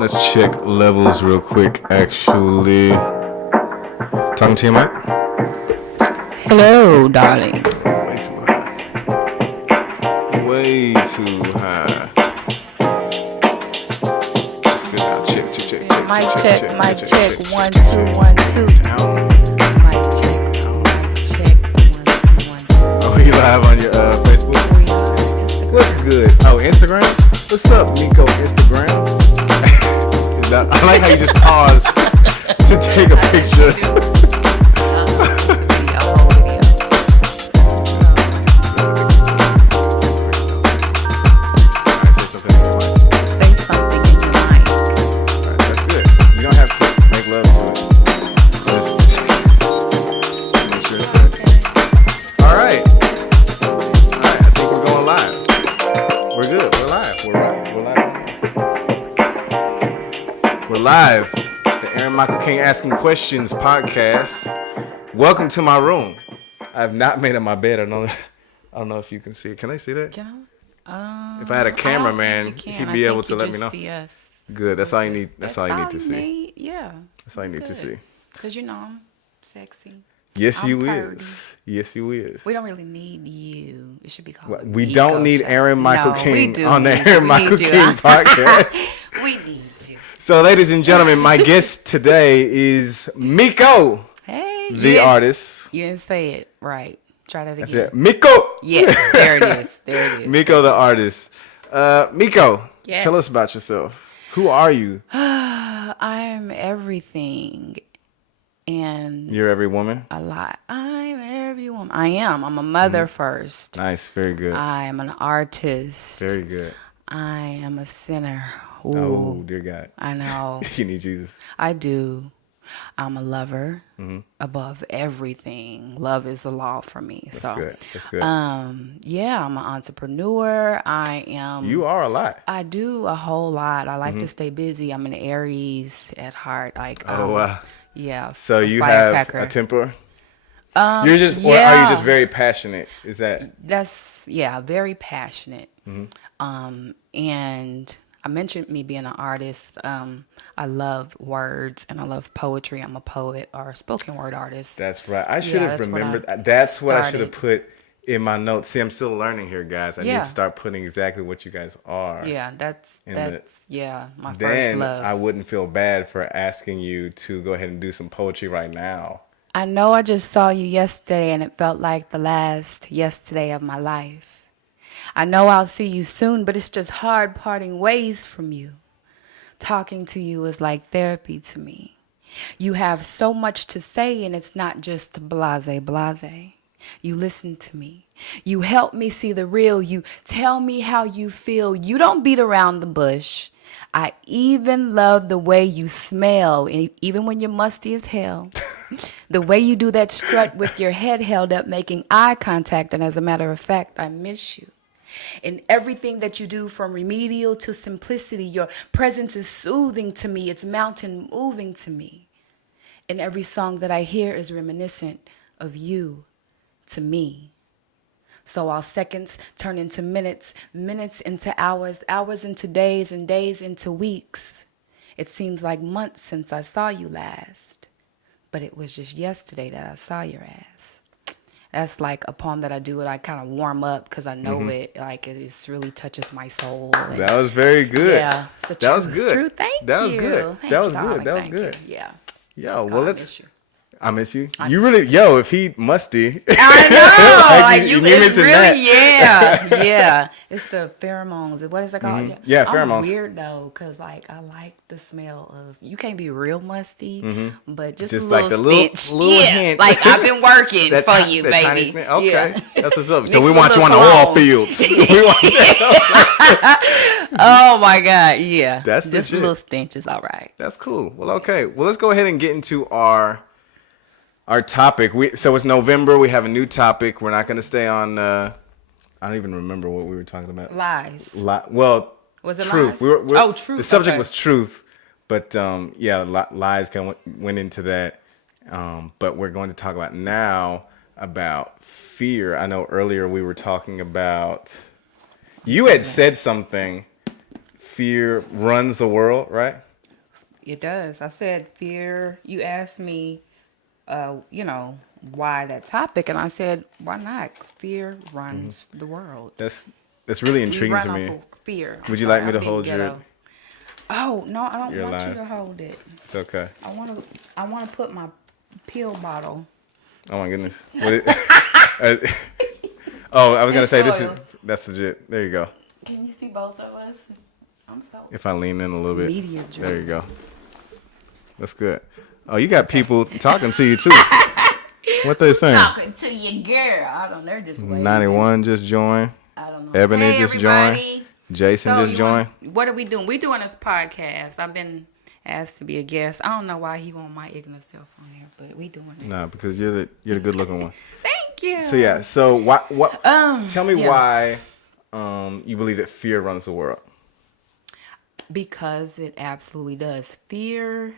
Let's check levels real quick, actually. Talking to you, Mike? Hello, darling. Way too high. Way too high. That's good now. Check. Mic check. 1 2 1 2. Down. Mic check. 1 2 1 2. Oh, you live on your Facebook? We are Instagram. What's good? Oh, Instagram? What's up, Miko? Instagram? I like how you just pause to take a picture. Say something in your mic. Alright, that's good. You don't have to make love to it. Just make sure it's good. Alright, I think we're going live. We're good. We're live. We're live. The Aaron Michael King Asking Questions podcast. Welcome to my room. I have not made up my bed. I don't know if you can see it. Can they see that? Can I? If I had a cameraman, he'd be able to let me know. See us. Good. That's all you need. That's all you need to see. Yeah. That's all you need to see. Because I'm sexy. Yes, I'm you purdy. is. Yes, you is. We don't really need you. It should be called. We Miko don't need show. Aaron Michael No, King we do on the need Aaron you. Michael We need King you. podcast. We need you. So, ladies and gentlemen, my guest today is Miko, Hey. the artist. You didn't say it right. Try that That's again. it. Miko. Yes, there it is. Miko, the artist. Miko, Yes. tell us about yourself. Who are you? I'm everything and You're every woman. a lot. I'm every woman. I am. I'm a mother first. Nice. Very good. I am an artist. Very good. I am a sinner. Ooh, Oh, dear God. I know. You need Jesus. I do. I'm a lover above everything. Love is the law for me. That's so, good. That's good. yeah, I'm an entrepreneur. I am. You are a lot. I do a whole lot. I like to stay busy. I'm an Aries at heart. Like, Oh, wow. yeah. So a you have firecracker. a temper? You're just, or are you just very passionate? Is that? That's very passionate. Mm-hmm. And I mentioned me being an artist. I love words and I love poetry. I'm a poet or a spoken word artist. That's right. I should have that's what remembered. I That's what I should have started. put in my notes. See, I'm still learning here, guys. I need Yeah. to start putting exactly what you guys are. Yeah, that's my first Then love. I wouldn't feel bad for asking you to go ahead and do some poetry right now. I know I just saw you yesterday and it felt like the last yesterday of my life. I know I'll see you soon, but it's just hard parting ways from you. Talking to you is like therapy to me. You have so much to say and it's not just blase. You listen to me. You help me see the real. You tell me how you feel. You don't beat around the bush. I even love the way you smell, even when you're musty as hell. The way you do that strut with your head held up, making eye contact. And as a matter of fact, I miss you. In everything that you do, from remedial to simplicity, your presence is soothing to me. It's mountain moving to me. And every song that I hear is reminiscent of you to me. So while seconds turn into minutes, minutes into hours, hours into days, and days into weeks, it seems like months since I saw you last. But it was just yesterday that I saw your ass. That's like a poem that I do, and I kind of warm up because I know it. Like it just really touches my soul. And That was very good. yeah, it's a That was truth. good. True. Thank That you. was good. Thank That you, was good. darling. That was Thank good. you. Yeah. Yo, God, well, I let's. miss you. I miss you. You really, if he musty. I know. Like, you it's it's missing really, that. yeah. It's the pheromones. What is it called? Yeah, I'm pheromones. weird though, cause like I like the smell of. You can't be real musty, but just Just a like little the little- stench. little yeah, hint. like I've been working That for ti- you, that baby. tiny smell? Okay, Yeah. that's what's up. So Mixed we with want you on the little oil clones. fields. We want you- Oh my God, yeah. That's just a legit. little stench is all right. That's cool. Well, okay. Well, let's go ahead and get into our topic. So it's November. We have a new topic. We're not going to stay on. I don't even remember what we were talking about. Lies. Well, Was it truth. lies? Truth. The subject Okay. was truth, but lies kind of went into that. But we're going to talk about now about fear. I know earlier we were talking about. You had said something. Fear runs the world, right? It does. I said fear. You asked me, why that topic, and I said, why not? Fear runs the world. That's really We intriguing run to off me. of fear. Would you like me to I'm being hold your? ghetto. Oh no, I don't Your want you line? to hold it. It's okay. I want to put my pill bottle. Oh my goodness. Oh, I was gonna It's say oil. that's legit. There you go. Can you see both of us? I'm so If I lean in a little bit, media there you driven. go. That's good. Oh, you got people talking to you too. What they saying? Talking to your girl. I don't know. They're just waiting. 91 just joined. I don't know. Ebony Hey, just everybody. joined. Jason just joined. What are we doing? We doing this podcast. I've been asked to be a guest. I don't know why he want my ignorant self on here, but we doing it. Nah, because you're the good looking one. Thank you. So yeah. So what? Tell me yeah. why you believe that fear runs the world. Because it absolutely does. Fear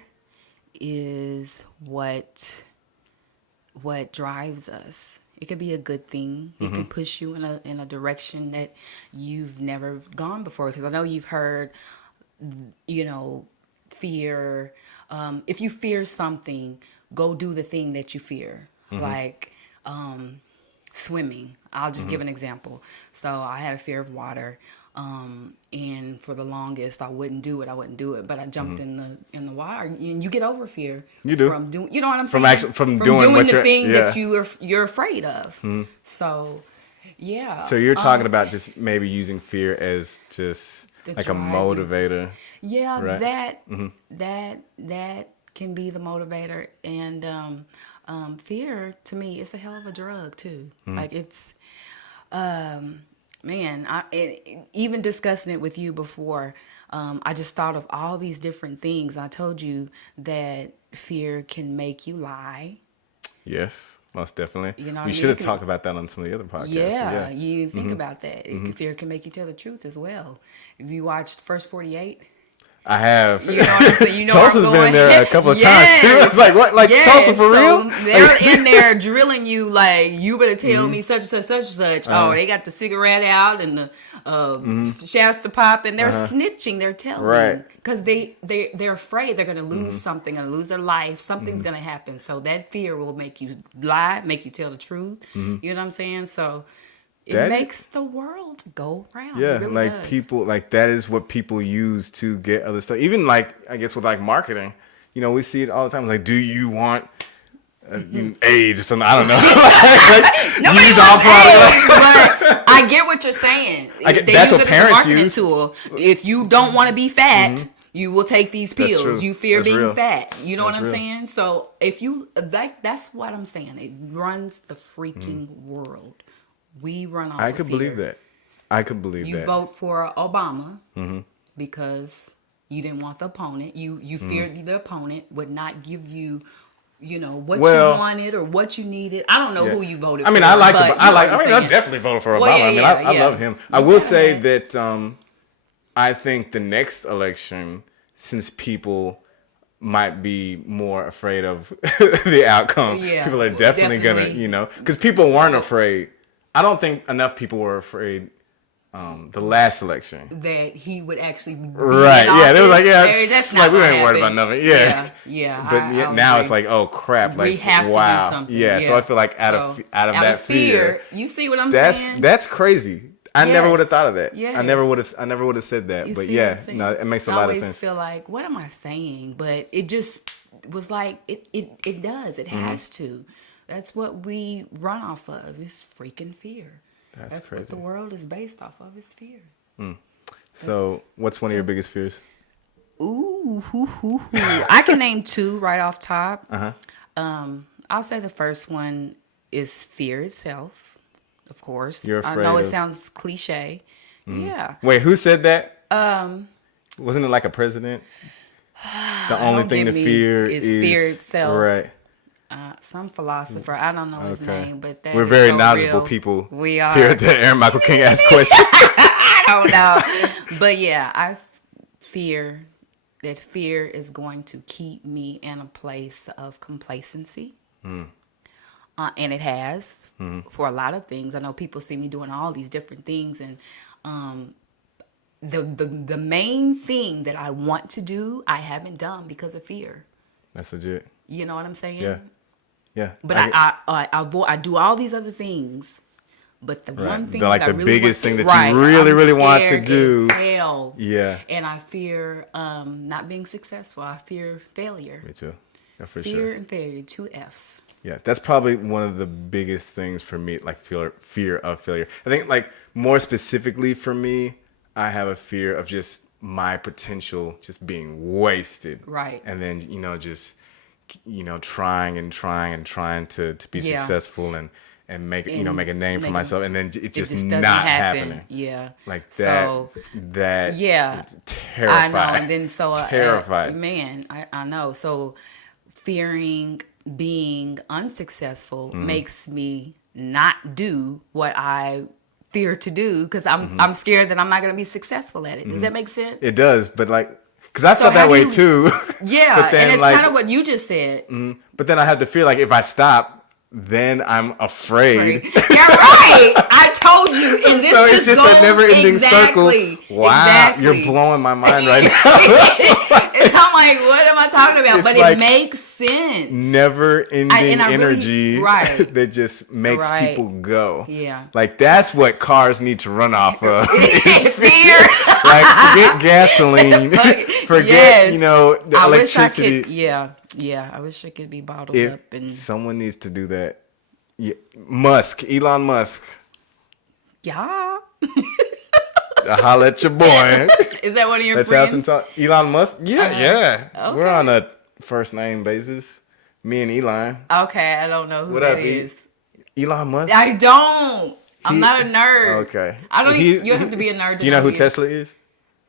is what drives us. It could be a good thing. It can push you in a direction that you've never gone before. Because I know you've heard, fear. If you fear something, go do the thing that you fear. Like swimming. I'll just give an example. So I had a fear of water. And for the longest, I wouldn't do it. But I jumped in the water, and you get over fear. You do. From doing, you know what I'm saying? From doing what the thing yeah. that you're afraid of. So, yeah. So you're talking about just maybe using fear as just The like a driving- motivator. Yeah, right? that can be the motivator, and fear to me is a hell of a drug too. Like it's. Man, even discussing it with you before, I just thought of all these different things. I told you that fear can make you lie. Yes, most definitely. You know what I we mean? should have It can- talked about that on some of the other podcasts. Yeah, but you think about that. Fear can make you tell the truth as well. If you watched First 48, I have. you know what I'm saying? You know where Tulsa's I'm been going. there a couple of times too. It's like what? Like Tulsa for real? They're in there drilling you like, you better tell me such and such, such and such. Oh, they got the cigarette out and the Shasta pop, and they're snitching. They're telling, Right. Because they're afraid they're gonna lose something, gonna lose their life. Something's gonna happen. So that fear will make you lie, make you tell the truth. You know what I'm saying? So. It makes the world go round. Yeah, it really like does. people, like that is what people use to get other stuff. Even like, I guess with like marketing, we see it all the time. Like, do you want AIDS or something? I don't know. Nobody use wants our product. AIDS, but I get what you're saying. They that's use what it as a parents marketing use. tool. If you don't want to be fat, you will take these That's pills. true. You fear That's being real. fat. You know That's what I'm real. saying? So if you that's what I'm saying. It runs the freaking world. We run off. I could believe that. I could believe You that. vote for Obama because you didn't want the opponent. You feared the opponent would not give you, what Well, you wanted or what you needed. I don't know who you voted for. I mean, I like. but I you know like. what I'm I saying. definitely voted for Obama. Well, yeah, I mean, I yeah. love him. I You will gotta say have- that I think the next election, since people might be more afraid of the outcome, Yeah, people are definitely gonna, because people weren't afraid. I don't think enough people were afraid the last election. that he would actually be Right, in yeah, they was like, office. yeah, That's it's not like we gonna ain't worried happen. about nothing. Yeah. But I now agree. it's like, oh crap, like we have wow. to do something. Yeah, so I feel like out of that fear, you see what I'm saying? that's crazy. I never Yes. would have thought of that. Yes. I never would have said that. You but see yeah, what I'm saying? no, it makes a I lot of always sense. feel like, what am I saying? But it just was like, it does. It has to. That's what we run off of, is freaking fear. That's crazy. what the world is based off of, is fear. So, what's one of your biggest fears? Ooh, I can name two right off top. I'll say the first one is fear itself, of course. You're I afraid know it of- sounds cliche. Yeah. Wait, who said that? Wasn't it like a president? The only Don't thing to get me. fear It's is fear itself. Right. Some philosopher. I don't know his Okay. name, but that We're is very so knowledgeable real. people. We are. Here at the Aaron Michael King Ask Questions. I don't know. But yeah, I fear that fear is going to keep me in a place of complacency. And it has for a lot of things. I know people see me doing all these different things, and the main thing that I want to do, I haven't done because of fear. That's legit. You know what I'm saying? Yeah. Yeah. But I do all these other things. But the one thing Like that I the really biggest want, thing that you really want to scared do. is hell. Yeah. And I fear not being successful. I fear failure. Me too. Yeah, for Fear sure. and failure, 2 F's. Yeah, that's probably one of the biggest things for me, like fear of failure. I think like more specifically for me, I have a fear of just my potential just being wasted. Right. And then, just, trying to be Yeah. successful and make make a name for myself, and then it just doesn't not happen. happening. Yeah. Like that. So, that. yeah. It's terrifying. I know. And then so terrified. Man, I know. So fearing being unsuccessful makes me not do what I fear to do because I'm scared that I'm not going to be successful at it. Does that make sense? It does, but like, because I So felt that how way do you- too. Yeah, But then, and it's like, kind of what you just said. But then I had the fear, like, if I stop, then I'm afraid. You're right. I told you, and this So it's just goes a never-ending exactly. circle. Wow, Exactly. you're blowing my mind right now. I'm like, what am I talking about? It's But like it makes sense. Never-ending I really- energy right. that just makes Right. people go. Yeah. Like, that's what cars need to run off of. Fear. Like, forget gasoline. Forget, Yes. the I electricity. wish I could. Yeah. I wish it could be bottled If up and someone needs to do that, Elon Musk, yeah. holla at your boy. Is that one of your Let's have friends? some talk. Elon Musk? Yeah. Okay. We're on a first name basis. Me and Elon. Okay, I don't know who What that up, E? is. Elon Musk? I don't. I'm not a nerd. Okay. I don't. You don't have to be a nerd. Do you know who Tesla is?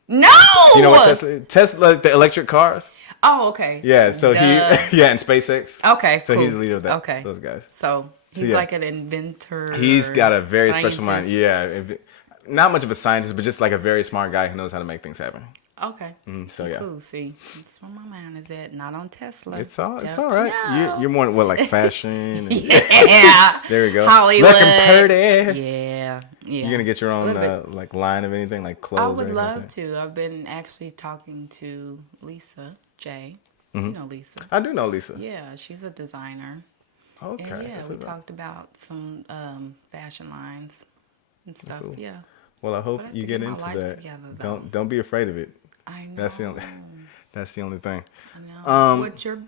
No. Do you know what Tesla is? Tesla, the electric cars? Oh, okay. Yeah, so and SpaceX. Okay, So cool. he's the leader of that. Okay. Those guys. So he's yeah. like an inventor. He's got a very special mind. scientist. Yeah. Not much of a scientist, but just like a very smart guy who knows how to make things happen. Okay. So yeah. Cool. See, that's where my mind is at. Not on Tesla. It's all Don't right. know. You're more like fashion. And, Yeah. There we go. Hollywood. Looking pretty. Yeah. You're gonna get your A own little bit. like line of anything, like I clothes. would or love anything? to. I've been actually talking to Lisa J. Mm-hmm. You know Lisa. I do know Lisa. Yeah, she's a designer. Okay. And yeah, that's we what's up. talked about some fashion lines and stuff. Cool. Yeah. Well, I hope But I you have to get get my into life that. together, though. Don't be afraid of it. I know. That's the only thing. I know. What's you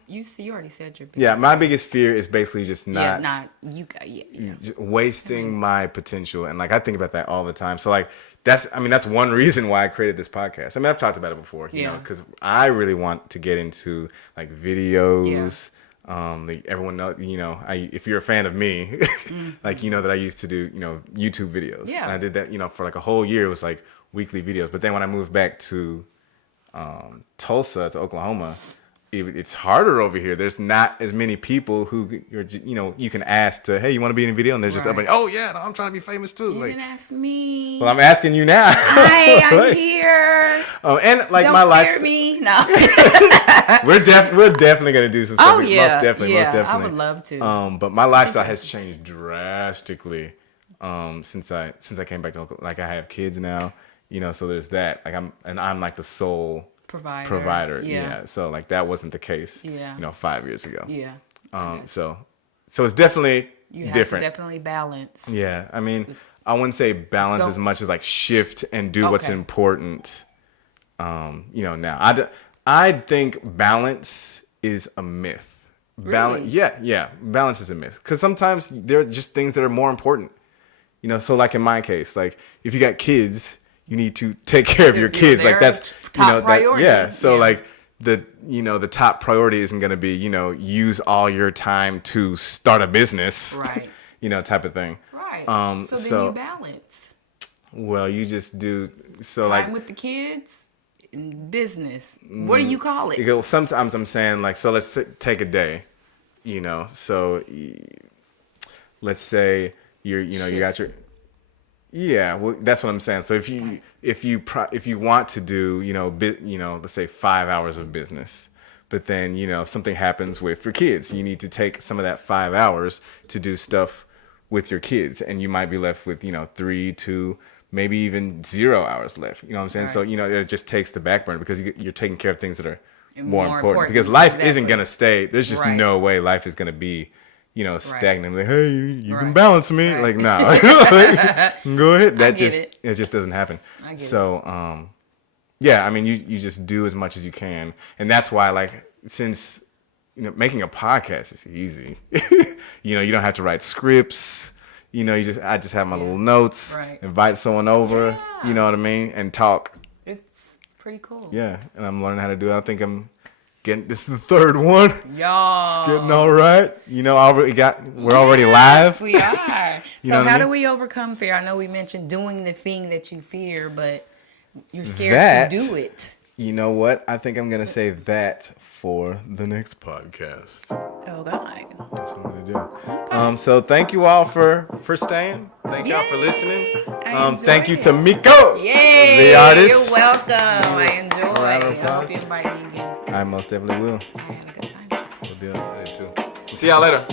already said your biggest Yeah, my biggest fear is basically just yeah, not you got yeah. just wasting my potential, and like I think about that all the time. So like that's one reason why I created this podcast. I mean, I've talked about it before, you know, because I really want to get into like videos. Like everyone knows, you know, if you're a fan of me, like you know that I used to do, you know, YouTube videos. Yeah. And I did that, you know, for like a whole year. It was like weekly videos. But then when I moved back to Tulsa, to Oklahoma, it's harder over here. There's not as many people who you can ask to, hey, you want to be in a video? And they're just up and, oh yeah, no, I'm trying to be famous too. You Like, didn't ask me. well, I'm asking you now. Hi, I'm Like, here. and like Don't my fear life, me. No. we're definitely gonna do some stuff. Oh yeah, most definitely. I would love to. But my lifestyle has changed drastically since I came back to Oklahoma. Like I have kids now, you know, so there's that. Like I'm like the sole provider. Yeah. So like that wasn't the case. Yeah. You know, 5 years ago. Yeah. So it's definitely You have different. to definitely balance. Yeah. I mean, I wouldn't say balance So- as much as like shift and do what's Okay. important. You know, now I think balance is a myth. Balance, Really? yeah, balance is a myth. Because sometimes there are just things that are more important. You know, so like in my case, like if you got kids, you need to take care of your kids. Like They're that's top priority. yeah. So Yeah. like the top priority isn't going to be, you know, use all your time to start a business, Right. you know, type of thing. Right. So so- then you balance Well, you just do so time like with the kids and business. What do you call it? because sometimes I'm saying like, so let's take a day, you know, so let's say you got your, yeah, well, that's what I'm saying. So if you want to do, let's say 5 hours of business, but then, you know, something happens with your kids, you need to take some of that 5 hours to do stuff with your kids. And you might be left with, 3, 2, maybe even 0 hours left. You know what I'm saying? Right. So, it just takes the back burner because you're taking care of things that are more More important. important, Because life exactly. isn't going to stay. There's just Right. no way life is going to be, stagnant. Like, hey, you can Right. balance me. Right. Like, no. Go ahead. I get It just doesn't happen. I get So, yeah, I mean, you just do as much as you can. And that's why, like, since, making a podcast is easy. You don't have to write scripts. I just have my little notes, Right. invite someone over, Yeah. you know what I mean, and talk. It's pretty cool. Yeah, and I'm learning how to do it. I think I'm getting, this is the third one. Y'all. It's getting all right. We're already live. We are. You So know what I how mean? do we overcome fear? I know we mentioned doing the thing that you fear, but you're scared to do it. You know what? I think I'm going to save that for the next podcast. Oh, God. That's what I'm gonna do. So thank you all for staying. Thank y'all for listening. I Thank you enjoyed to Miko, Yay! the artist. You're welcome. I enjoy. Round of I applause. hope you invite me again. I most definitely will. I had a good time. We'll do it. I did too. We'll see y'all later.